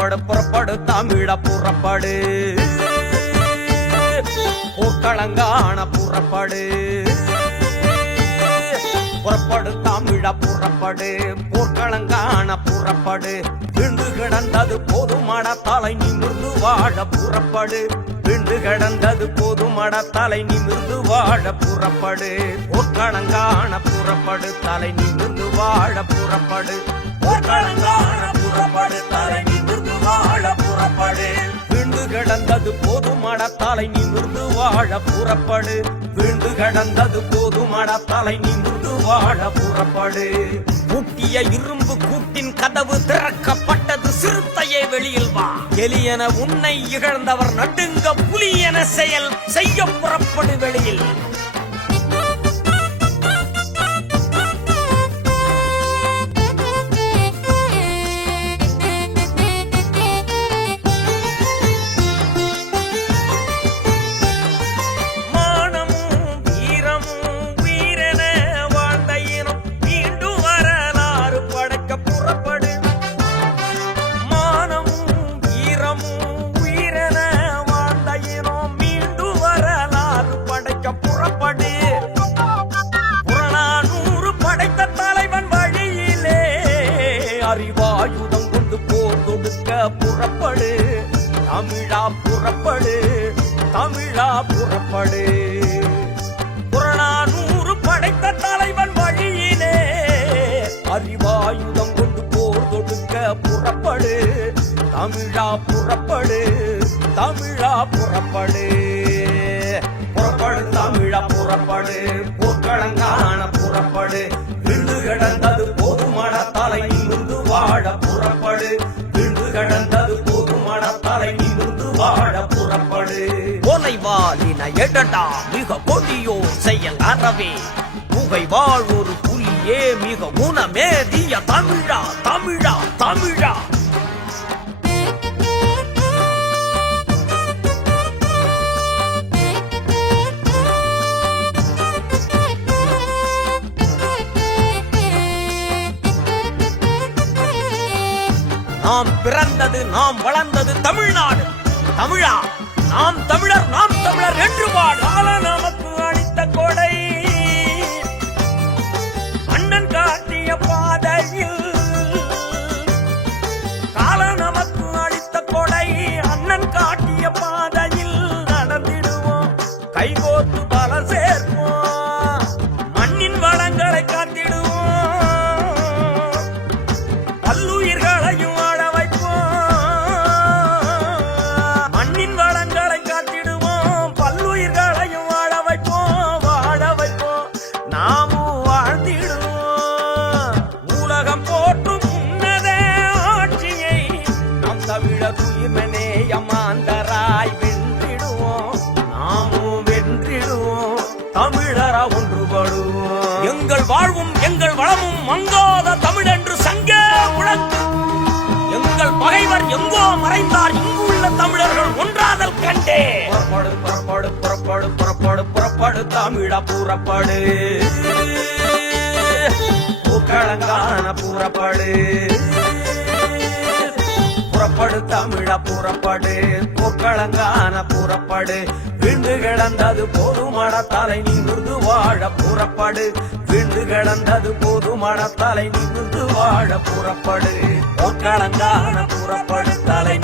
புறப்படு புறப்படு தமிழ புறப்படு போர்க்களங்கான புறப்படு புறப்படு தமிழ புறப்படு போர்க்களங்கான புறப்படு விண்டு கிடந்தது போதுமட தலை நிமிர்ந்து வாழ புறப்படு விண்டு கிடந்தது போதுமட தலை நிமிர்ந்து வாழ புறப்படு போர்க்களங்கான புறப்படு தலை நிமிர்ந்து வாழ புறப்படு போர்க்களங்கான புறப்படு தலை நிமிர்ந்து வாழ புறப்படு விண்டு கிடந்தது போதுமட தலை நிமிர்ந்து வாழ புறப்படு விண்டு கிடந்தது போதுமட தலை நிமிர்ந்து வாழ புறப்படு பூட்டிய இரும்பு கூட்டின் கதவு திறக்கப்பட்டது சிறுத்தையே வெளியில் வா எலியன உன்னை இகழ்ந்தவர் நடுங்க புலி என செயல் செய்ய புறப்படு வெளியில் அறிவாயுதம் கொண்டு போர் தொடுக்க புறப்படு தமிழா புறப்படு தமிழா புறப்படு புறநானூறு படைத்த தலைவன் வழியிலே அறிவாயுதம் கொண்டு போர் தொடுக்க புறப்படு தமிழா புறப்படு தமிழா புறப்படு புறப்படு தமிழா புறப்படு போர்க்களங்கான புறப்படு விண்டு கிடந்தது போதுமட தலை நிமிர்ந்து வாழ புறப்படு விண்டு கிடந்தது போதுமட தலை நிமிர்ந்து வாழ புறப்படு கொலைவாளின எடடா மிக கொடியோ செயல் அறவே புகை வாழ் ஒரு புலியே மிக குணமேதிய தமிழா தமிழா தமிழா நாம் பிறந்தது நாம் வளர்ந்தது தமிழ்நாடு தமிழா நாம் தமிழர் என்று வாழ நமக்கு அளித்த கொடை அண்ணன் காட்டிய பாதையில் கால நமக்கு அளித்த கொடை அண்ணன் காட்டிய பாதையில் நடந்திடுவோம் கைகோத்து பல சேர்ப்போம் மண்ணின் வளங்களை காத்திடுவோம் பல்லுயிர்களையும் மாந்தராய் வென்றிடுவோம் நாமும் வென்றிடுவோம் தமிழரா ஒன்றுபடுவோம் எங்கள் வாழ்வும் எங்கள் வளமும் மங்காத தமிழென்று சங்க முழக்கு எங்கள் பகைவர் எங்கோ மறைந்தார் இங்குள்ள தமிழர்கள் ஒன்றாதல் கண்டே புறப்படு புறப்படு புறப்படு புறப்படு புறப்படு தமிழா புறப்படு போர்க்களங்கான புறப்படு புறப்படு தமிழா புறப்படு போர்க்களங்கான புறப்படு விண்டு கிடந்தது போதுமட தலை நிமிர்ந்து வாழ புறப்படு விண்டு கிடந்தது போதுமட தலை நிமிர்ந்து வாழ புறப்படு போர்க்களங்கான புறப்படு தலை